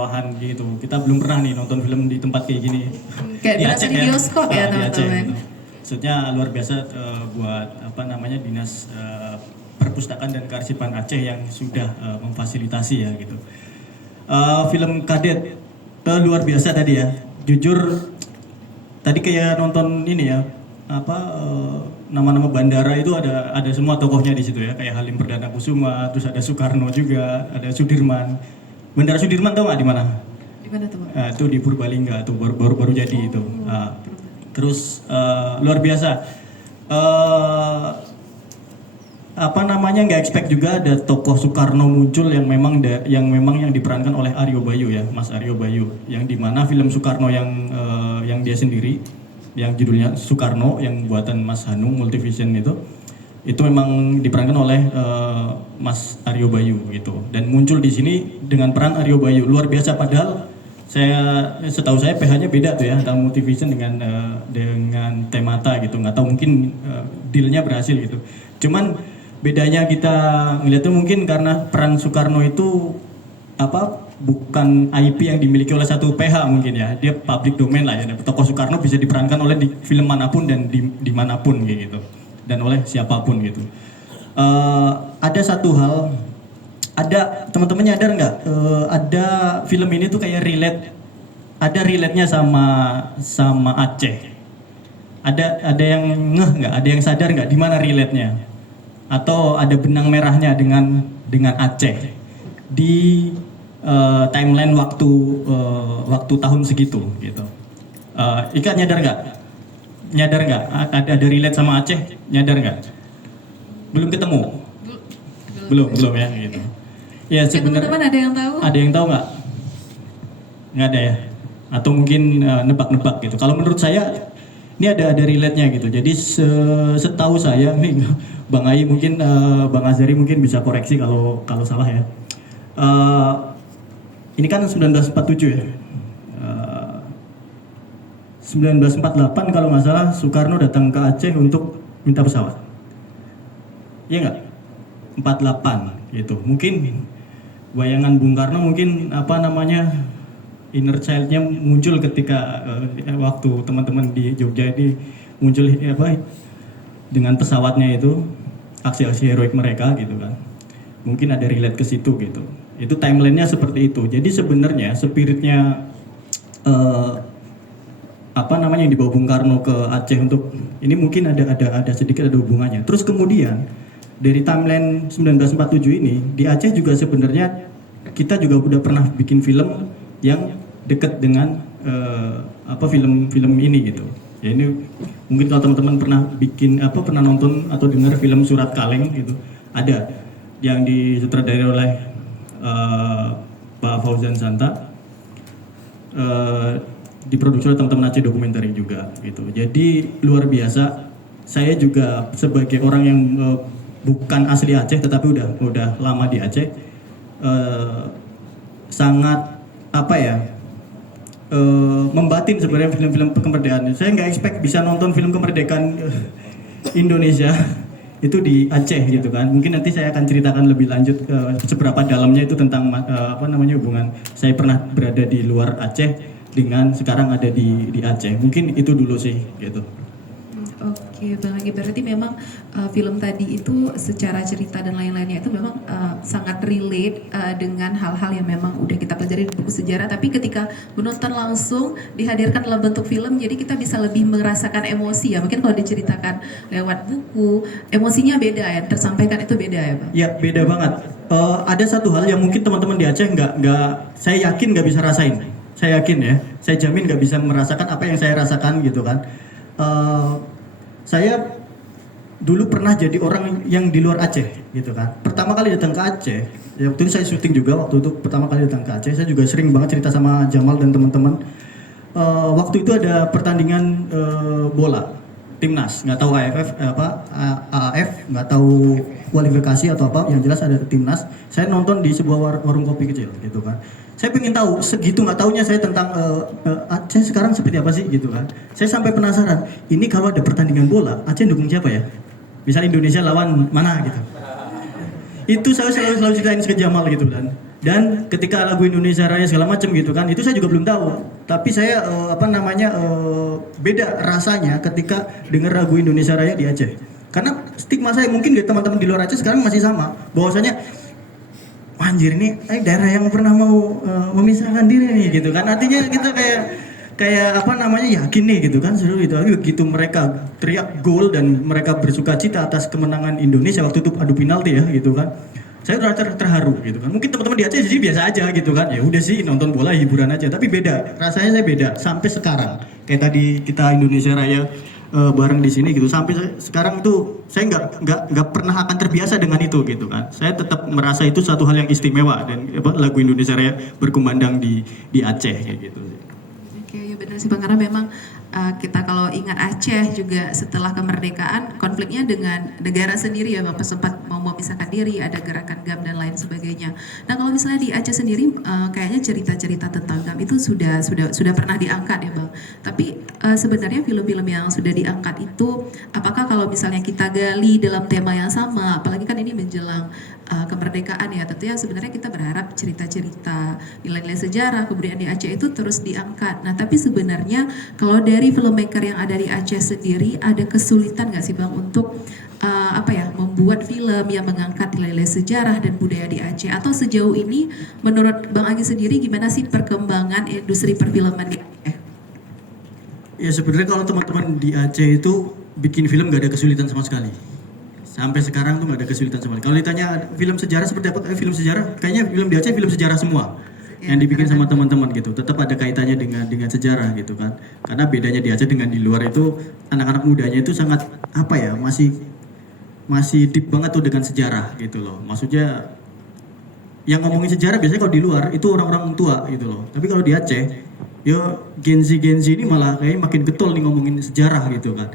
bawahan gitu. Kita belum pernah nih nonton film di tempat kayak gini. Kayak Di berasa Aceh di bioskop ya Di Aceh teman-teman. gitu. Maksudnya luar biasa buat apa namanya dinas perpustakaan dan kearsipan Aceh yang sudah memfasilitasi ya gitu. Film Kadet luar biasa tadi ya. Jujur tadi kayak nonton ini ya apa nama-nama bandara itu ada semua tokohnya di situ ya, kayak Halim Perdana Kusuma, terus ada Soekarno juga, ada Sudirman. Bandara Sudirman tau nggak di mana? Di mana tuh, Pak? Itu di Purbalingga tuh baru jadi itu. Terus luar biasa. Eh, apa namanya nggak expect juga ada tokoh Soekarno muncul yang memang yang diperankan oleh Aryo Bayu ya, Mas Aryo Bayu, yang dimana film Soekarno yang dia sendiri yang judulnya Soekarno yang buatan Mas Hanung Multivision itu memang diperankan oleh Mas Aryo Bayu gitu, dan muncul di sini dengan peran Aryo Bayu luar biasa. Padahal setahu saya PH-nya beda tuh ya antara Multivision dengan Temata gitu, nggak tahu mungkin dealnya berhasil gitu. Cuman bedanya kita ngeliatnya mungkin karena peran Soekarno itu bukan IP yang dimiliki oleh satu PH mungkin ya, dia public domain lah ya. Tokoh Soekarno bisa diperankan oleh di film manapun dan dimanapun kayak gitu, dan oleh siapapun gitu. Ada satu hal, ada teman-teman nyadar nggak? Ada film ini tuh kayak relate-nya sama Aceh. Ada yang ngeh nggak? Ada yang sadar nggak di mana relate-nya? Atau ada benang merahnya dengan Aceh di timeline waktu tahun segitu gitu. Ika nyadar nggak? Ada relate sama Aceh? Nyadar nggak? Belum ketemu? Belum ya gitu. Ya sebenarnya. Teman-teman ada yang tahu? Ada yang tahu nggak? Nggak ada ya? Atau mungkin nebak-nebak gitu. Kalau menurut saya ini ada relate-nya gitu. Jadi setahu saya nih Bang Ai mungkin Bang Azari mungkin bisa koreksi kalau salah ya. Ini kan 1947 ya. 1948 kalau nggak salah Soekarno datang ke Aceh untuk minta pesawat. Iya nggak? 48 gitu. Mungkin bayangan Bung Karno mungkin inner child-nya muncul ketika waktu teman-teman di Jogja ini muncul dengan pesawatnya itu, aksi-aksi heroik mereka gitu kan. Mungkin ada relate ke situ gitu. Itu timelinenya seperti itu. Jadi sebenarnya spiritnya yang dibawa Bung Karno ke Aceh untuk ini mungkin ada sedikit ada hubungannya. Terus kemudian dari timeline 1947 ini di Aceh juga sebenarnya kita juga udah pernah bikin film yang dekat dengan film ini gitu. Ya ini mungkin kalau teman-teman pernah nonton atau dengar film Surat Kaleng gitu, ada yang disutradarai oleh Pak Fauzan Santa, diproduksi oleh teman-teman Aceh Dokumentari juga gitu. Jadi luar biasa. Saya juga sebagai orang yang bukan asli Aceh tetapi udah lama di Aceh, sangat membatin sebenarnya film-film kemerdekaan. Saya nggak expect bisa nonton film kemerdekaan Indonesia itu di Aceh gitu kan. Mungkin nanti saya akan ceritakan lebih lanjut seberapa dalamnya itu tentang hubungan saya pernah berada di luar Aceh dengan sekarang ada di Aceh. Mungkin itu dulu sih gitu. Oke, Bang Agi, berarti memang film tadi itu secara cerita dan lain-lainnya itu memang sangat relate dengan hal-hal yang memang udah kita pelajari di buku sejarah, tapi ketika menonton langsung dihadirkan dalam bentuk film, jadi kita bisa lebih merasakan emosi ya. Mungkin kalau diceritakan lewat buku, emosinya beda ya, tersampaikan itu beda ya, Bang? Ya, beda banget. Ada satu hal yang mungkin teman-teman di Aceh saya yakin nggak bisa rasain. Saya yakin ya, saya jamin nggak bisa merasakan apa yang saya rasakan gitu kan. Saya dulu pernah jadi orang yang di luar Aceh gitu kan. Pertama kali datang ke Aceh, ya waktu itu saya syuting juga, waktu itu pertama kali datang ke Aceh, saya juga sering banget cerita sama Jamal dan teman-teman. Waktu itu ada pertandingan bola timnas, nggak tahu AAF, nggak tahu kualifikasi atau apa, yang jelas ada timnas. Saya nonton di sebuah warung kopi kecil gitu kan. Saya pengen tahu segitu nggak taunya saya tentang Aceh sekarang seperti apa sih gitu kan. Saya sampai penasaran, ini kalau ada pertandingan bola Aceh dukung siapa ya? Misal Indonesia lawan mana gitu. Itu saya selalu ceritain ke Jamal gitu kan. Dan ketika lagu Indonesia Raya segala macam gitu kan, itu saya juga belum tahu. Tapi saya beda rasanya ketika dengar lagu Indonesia Raya di Aceh. Karena stigma saya mungkin dari teman-teman di luar Aceh sekarang masih sama, bahwasanya anjir ini daerah yang pernah mau memisahkan diri nih gitu kan. Artinya kita kayak yakin nih gitu kan, seru gitu. Tapi begitu mereka teriak gol dan mereka bersuka cita atas kemenangan Indonesia waktu itu adu penalti ya gitu kan, saya udah terharu gitu kan. Mungkin teman-teman di Aceh jadi biasa aja gitu kan, ya udah sih nonton bola hiburan aja. Tapi beda rasanya, saya beda sampai sekarang. Kayak tadi kita Indonesia Raya bareng di sini gitu, sampai sekarang itu saya nggak pernah akan terbiasa dengan itu gitu kan. Saya tetap merasa itu satu hal yang istimewa, dan lagu Indonesia Raya berkumandang di Aceh kayak gitu. Oke, ya benar sih Bang, karena memang kita kalau ingat Aceh juga setelah kemerdekaan konfliknya dengan negara sendiri ya Bang, sempat mau memisahkan diri, ada gerakan GAM dan lain sebagainya. Nah kalau misalnya di Aceh sendiri kayaknya cerita-cerita tentang GAM itu sudah pernah diangkat ya Bang. Tapi sebenarnya film-film yang sudah diangkat itu apakah kalau misalnya kita gali dalam tema yang sama, apalagi kan ini menjelang kemerdekaan ya, tentunya sebenarnya kita berharap cerita-cerita nilai-nilai sejarah kebudayaan di Aceh itu terus diangkat. Nah tapi sebenarnya kalau dari filmmaker yang ada di Aceh sendiri ada kesulitan nggak sih Bang untuk membuat film yang mengangkat nilai-nilai sejarah dan budaya di Aceh, atau sejauh ini menurut Bang Agi sendiri gimana sih perkembangan industri perfilman di Aceh? Ya sebenarnya kalau teman-teman di Aceh itu bikin film nggak ada kesulitan sama sekali. Sampai sekarang tuh nggak ada kesulitan sama sekali. Kalau ditanya film sejarah seperti apa, film sejarah kayaknya film di Aceh film sejarah semua yang dibikin sama teman-teman gitu. Tetap ada kaitannya dengan sejarah gitu kan. Karena bedanya di Aceh dengan di luar itu, anak-anak mudanya itu sangat masih deep banget tuh dengan sejarah gitu loh. Maksudnya yang ngomongin sejarah biasanya kalau di luar itu orang-orang tua gitu loh. Tapi kalau di Aceh, ya Gen Z ini malah kayaknya makin getol nih ngomongin sejarah gitu kan.